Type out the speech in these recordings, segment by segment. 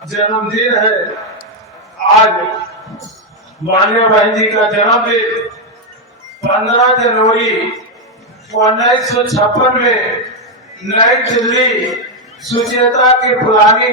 जन्मदिन है। आज माननीय बहन जी का जन्मदिन 15 जनवरी 1956 में नई दिल्ली सुचेता के पुरानी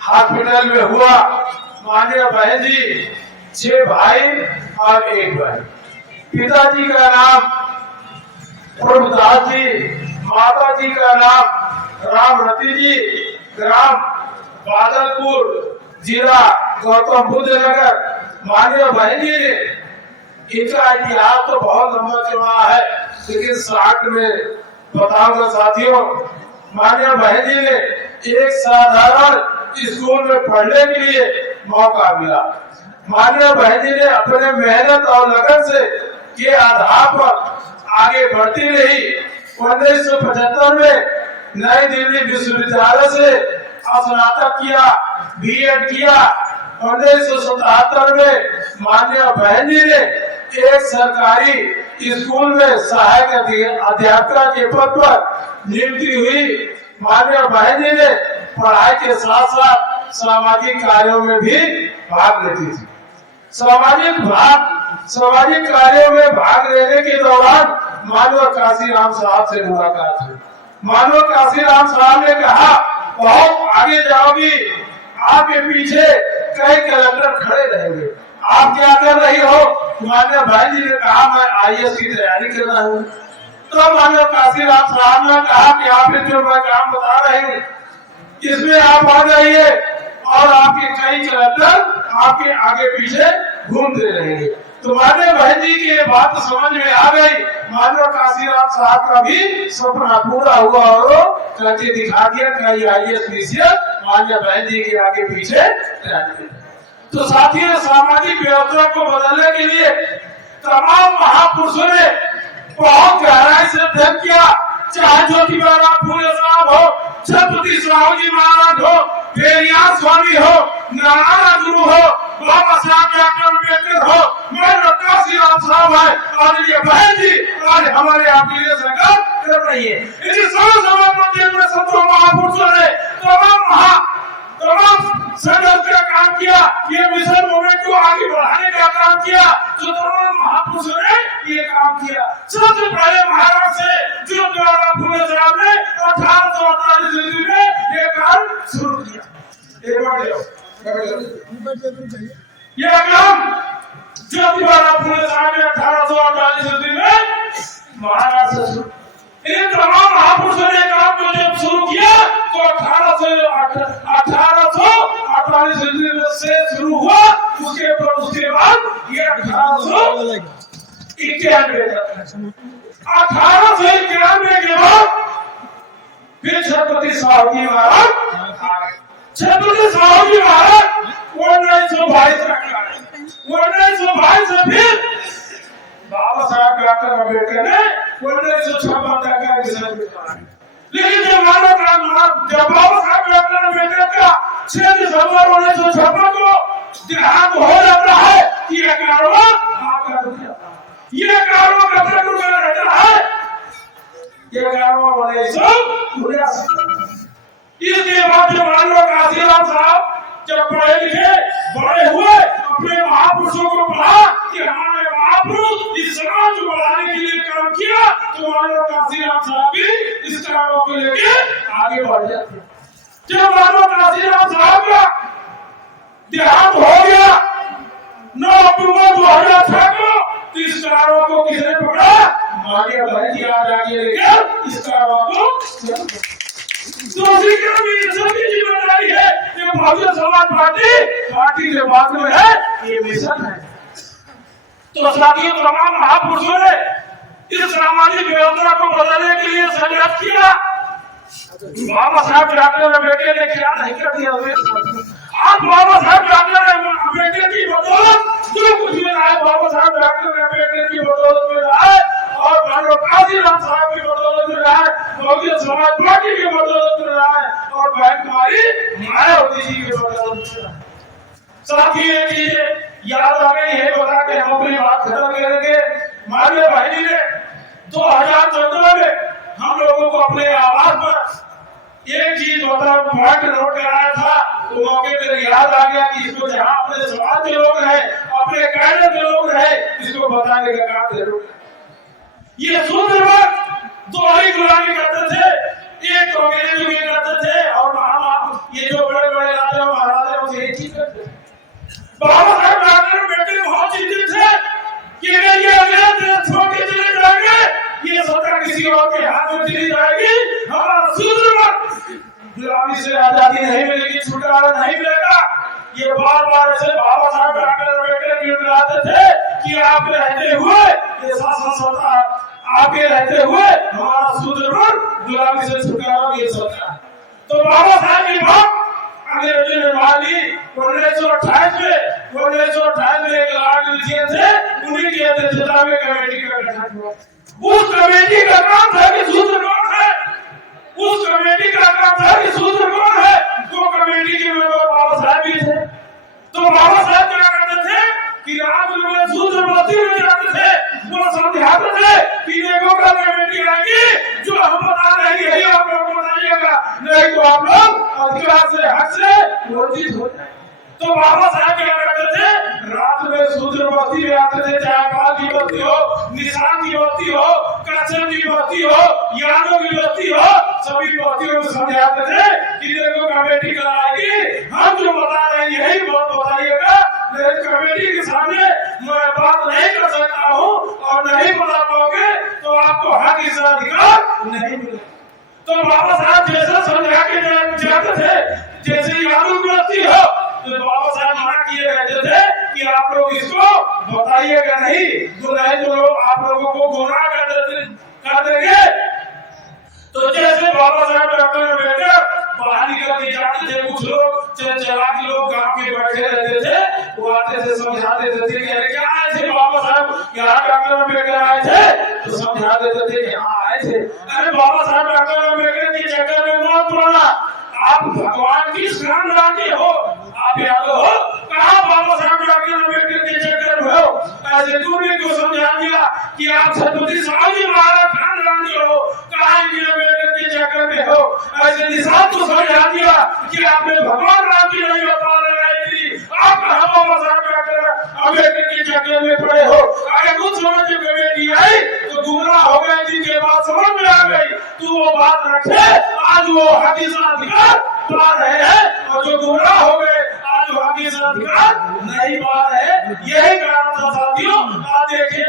हॉस्पिटल में हुआ। माननीय बहन जी 6 भाई और 1 बहन। पिताजी का नाम प्रभुदास जी, माता जी का नाम रामरती जी, ग्राम बादलपुर, जिला गौतम बुद्ध नगर। माननीय बहन जी ने, इनका इतिहास तो बहुत लंबा चौड़ा है, लेकिन शॉर्ट में बताऊंगा साथियों। माननीय बहन जी ने एक साधारण स्कूल में पढ़ने के लिए मौका मिला। माननीय बहन जी ने अपने मेहनत और लगन से के आधार पर आगे बढ़ती रही। 1975 में नई दिल्ली विश्वविद्यालय से स्नातक किया, बीएड किया। 1977 में माननीय बहन जी ने एक सरकारी स्कूल में सहायक अध्यापिका के पद पर नियुक्ति हुई। माननीय बहन जी ने पढ़ाई के साथ साथ सामाजिक कार्यों में भी भाग लेती थी। सामाजिक कार्यों में भाग लेने के दौरान मानव काशीराम साहब से मुलाकात हुई। मानव काशीराम साहब ने कहा, बहुत आगे जाओगी, आपके पीछे कई कलेक्टर खड़े रहेंगे, आप क्या कर रही हो? माननीय बहन जी ने कहा, मैं आईएएस की तैयारी कर रहा हूँ। तो मानव काशीराम साहब ने कहा कि आप जो मैं काम बता रहे हूँ इसमें आप आ जाइए और आपके कई कलेक्टर आपके आगे पीछे घूमते रहेंगे। तो माननीय बहन जी की ये बात समझ में आ गई। मानव काशीराम साहब का भी सपना पूरा हुआ और वो करके दिखा दिया। कई आईएएस पीसीएस माननीय बहन जी के आगे पीछे। तो साथियों, सामाजिक व्यवस्था को बदलने के लिए तमाम महापुरुषों ने बहुत गहराई से अध्ययन किया। चाहे ज्योतिबा फूले साहब हो, छत्रपति शिवाजी महाराज हो, पेरियार स्वामी हो, नारायण गुरु हो, बाबा साहब डॉक्टर अम्बेडकर हो, मानव काशीराम साहब है और ये बहन जी आज हमारे आपके लिए संघर्ष कर रही है। इसी संतों महापुरुषों ने तमाम संघर्ष का काम किया। ये मिशन मूवमेंट को आगे बढ़ाने का काम किया। तो तमाम महापुरुषों ने ये काम किया। सबसे पहले महाराष्ट्र से ज्योतिबा फूले साहब ने 1848 में ये काम शुरू किया। ये काम ज्योतिबा फूले साहब ने 1848 में महाराष्ट्र से शुरू। इन तमाम महापुरुषों ने काम को जब शुरू किया तो 1848 से शुरू हुआ। उसके बाद ये 1891 के बाद फिर छत्रपति शिवाजी महाराज। छत्रपति शिवाजी महाराज 1922 तक आए। 1922 से फिर बाबा साहब डॉक्टर अम्बेडकर ने 1956 तक का मिशन बनाया। लेकिन जब बाबा साहब डॉक्टर अम्बेडकर का 6 दिसंबर 1956 को देहांत हो जाता है, ये कारवां आपका रुक जाता है। ये कारवां कब तक रुका रहता है? ये कारवां 1989। इसके बाद जब मानव काशीराम साहब जब पढ़े लिखे बड़े हुए, अपने महापुरुषों को पढ़ा कि हमारे महापुरुष इस समाज को बढ़ाने के लिए काम किया, तो मानव काशीराम साहब भी इस काम को लेके आगे बढ़ जाते। जब मानव काशीराम साहब का देहांत हो गया 9 अक्टूबर 2006 को, इस कार्यों को किसने पकड़ा? माननीय बहन जी आज आगे लेकर इस कार्यों को सभी जिम्मेदारी है। ये बहुजन समाज पार्टी के बाद में है, ये मिशन है। तो साथियों, तमाम महापुरुषों ने इस सामाजिक व्यवस्था को बदलने के लिए संघर्ष किया। बाबा साहब डॉक्टर अम्बेडकर ने क्या नहीं कर दिया? आज बाबा साहब डॉक्टर अम्बेडकर की बदौलत जो कुछ मिला है, बाबा साहब डॉक्टर अम्बेडकर की बदौलत मिला है और मानव काशीराम साहब की बदौलत मिला है, बहुजन समाज पार्टी की बदौलत मिला है और बहन कुमारी मायावती जी की बदौलत मिला है। साथ ही एक चीज याद आ गई है, बता के हम अपनी बात खत्म करेंगे। माननीय बहन जी ने 2014 में हम लोगों को अपने आवास पर एक चीज पॉइंट नोट कराया था याद आ गया कि इसको जहाँ अपने समाज के लोग रहे, अपने कैडर के लोग रहे, इसको बताने का काम जरूर। ये शूद्र दो ही गुलामी करते थे, एक तो अंग्रेजों की करते थे और हम ये जो बड़े बड़े राजा महाराजा उसे एक चीज करते। बाबा साहब डॉक्टर बेटे बहुत चिंतित थे कि अगर ये अंग्रेज छोड़ के चले जाएंगे, ये सत्ता किसी और के हाथ में चली जाएगी, हमारा शूद्र गुलामी से आजादी नहीं मिलेगी, छुटकारा नहीं मिलेगा। ये बार बार ऐसे बाबा साहब डॉक्टर बेटे गिड़गिड़ाते थे कि आप रहते हुए ये शासन सत्ता आपके रहते हुए हमारा शूद्र गुलामी से छुटकारा मिल सकता है। तो बाबा साहब की बात अंग्रेजों ने मान ली। 1928 में एक लाल लिखे थे, उन्हीं की अध्यक्षता में कमेटी का गठन हुआ। उस कमेटी का काम था कि शूद्र कौन है, उस कमेटी का काम था कि शूद्र कौन है। वो कमेटी के मेंबर बाबा साहब भी थे। तो बाबा साहब क्या करते थे कि रात में शूद्र बस्ती में जाते थे, वो समझाते थे कि देखो का कमेटी आएगी, जो हम बता रहे हैं यही आप लोग बताइएगा, नहीं तो आप लोग अधिकार से हक से वंचित हो जाए। तो बाबा साहब क्या करते थे, रात में शूद्र बस्ती में आते थे, चाहे पाल की बस्ती हो, निशान की बस्ती हो, कच्चन की बस्ती हो, यादव की बस्ती हो, सभी बस्तियों में समझाते थे कि देखो कमेटी कराएगी, हम जो बता रहे हैं यही बात बताइएगा, कमेटी के सामने मैं बात नहीं कर सकता हूँ और नहीं बता पाओगे तो आपको हक इसका अधिकार नहीं मिलेगा। तो बाबा साहब जैसा समझा के जाते थे, जैसे यादव की बस्ती हो तो बाबा साहब मना किए रहते थे कि आप लोग इसको बताइएगा नहीं, तो नहीं तो लोग आप लोगों को गुमराह कर देंगे। तो जैसे बाबा साहब डॉक्टर अम्बेडकर बाहर निकल के जाते थे, कुछ लोग चलाक लोग गांव के बैठे रहते थे, वो आते थे समझा देते थे कि अरे क्या आए थे बाबा साहब यहाँ डॉक्टर अम्बेडकर आए थे, तो समझा देते थे कि हाँ आए थे। अरे बाबा साहब डॉक्टर अम्बेडकर के चक्कर में मत पड़ना, आप भगवान की खानदान के हो, आप याद हो कहा बाबा साहब डॉक्टर अम्बेडकर के चक्कर में हो। ऐसे दूसरे को समझा दिया कि आप छत्रपति शिवाजी महाराज खानदान के हो, कहा अम्बेडकर के चक्कर में हो। ऐसे निशान को समझा दिया कि आपने भगवान राम की नहीं बता लगाई थी, आप कहा बाबा साहब डॉक्टर अम्बेडकर के चक्कर में पड़े हो। अगर कुछ समझ में कमेटी आई तो गुमराह हो गए, जिनके बात समझ में आ गई तो वो बात रखे, आज वो हकीकत अधिकार पा रहे हैं, और जो गुमराह हो गए आज वो हकीकत अधिकार नहीं पा रहे हैं। यही कारण था साथियों। आज देखिए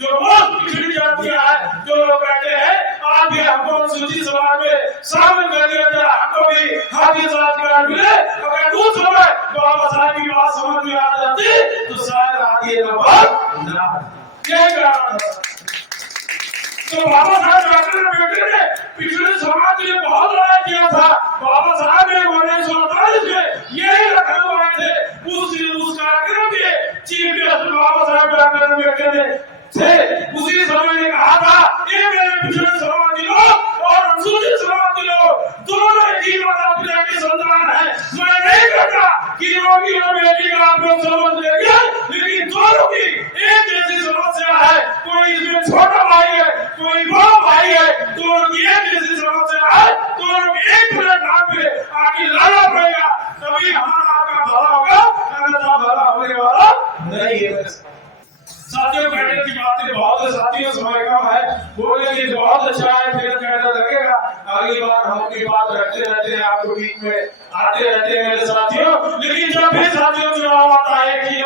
जो बहुत पिछड़ी जातियां हैं, जो लोग कहते हैं आज भी हमको अनुसूचित समाज में शामिल कर दिया जाए, हमको भी हकीकत अधिकार मिले। अगर उस समय बाबा साहब की बात समझ में आ जाती तो शायद आगे यही कारण था। तो बाबा साहब डॉक्टर अम्बेडकर ने पिछड़े समाज के लिए बहुत लड़ाई किया था। बाबा साहब ने 1948 में यही लखनऊ आए थे, उस कार्यक्रम के चीफ गेस्ट बाबा साहब डॉक्टर अम्बेडकर ने थे। उसी समय ने कहा था ये मेरे पिछड़े समाज के लोग और अनुसूचित समाज के लोग दोनों एक ही माता पिता के संतान है। मैं नहीं कहता कि योगी और बेटी का आप लोग समझ लेंगे, लेकिन दोनों की एक जैसी समस्या है। कोई इसमें छोटा भाई है, कोई बड़ा भाई है, दोनों की एक जैसी समस्या है, दोनों के एक प्लेटफॉर्म पे आगे लाना पड़ेगा, तभी हमारा आपका भला होगा, अन्यथा भला होने वाला नहीं है। साथियों कैडर की बातें बहुत है, साथियों समय कम है, बोलने की बहुत अच्छा है, फिर कैडर लगेगा। अगली बार हम अपनी बात रखते रहते हैं, आपको बीच में आते रहते हैं मेरे साथियों। लेकिन जब भी साथियों चुनाव आता है कि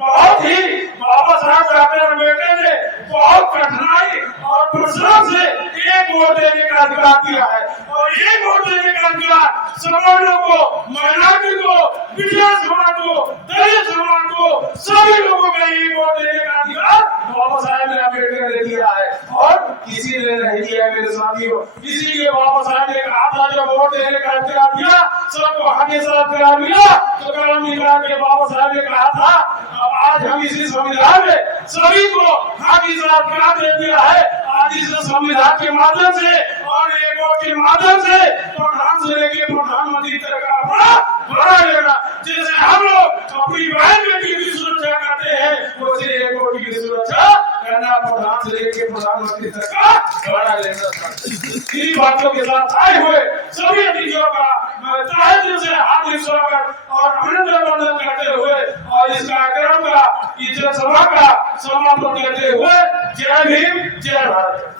बहुत ही बाबा साहब डॉक्टर अम्बेडकर ने बहुत कठिनाई और परिश्रम से एक वोट देने का अधिकार दिया है, और एक वोट देने का अधिकार सवर्णों को, माइनॉरिटी को, पिछड़ा समाज को, दलित समाज को, सभी लोगों का एक वोट देने का अधिकार बाबा साहब ने अम्बेडकर ने दिया है, और किसी ने नहीं दिया मेरे साथियों। इसीलिए बाबा साहब ने कहा था जब वोट देने का अधिकार दिया सबको हमेशा अधिकार मिला, तो कलम निकाल के बाबा साहब ने कहा था अब आज हम इसी संविधान में सभी को हमेशा अधिकार दे दिया है। आज इस संविधान के माध्यम से और एक वोट के माध्यम से प्रधान से लेके प्रधानमंत्री तक का अपना बड़ा लेगा। जैसे हम लोग अपनी बहन बेटी की सुरक्षा करते हैं, वैसे एक वोट की सुरक्षा करना प्रधान से लेके प्रधानमंत्री तक का बड़ा लेगा। इन्हीं बातों के साथ आए हुए सभी अतिथियों का मैं तहे दिल से हार्दिक स्वागत कर और अभिनंदन करते हुए और इस कार्यक्रम का इस जनसभा का समापन करते हुए जय भीम जय भारत।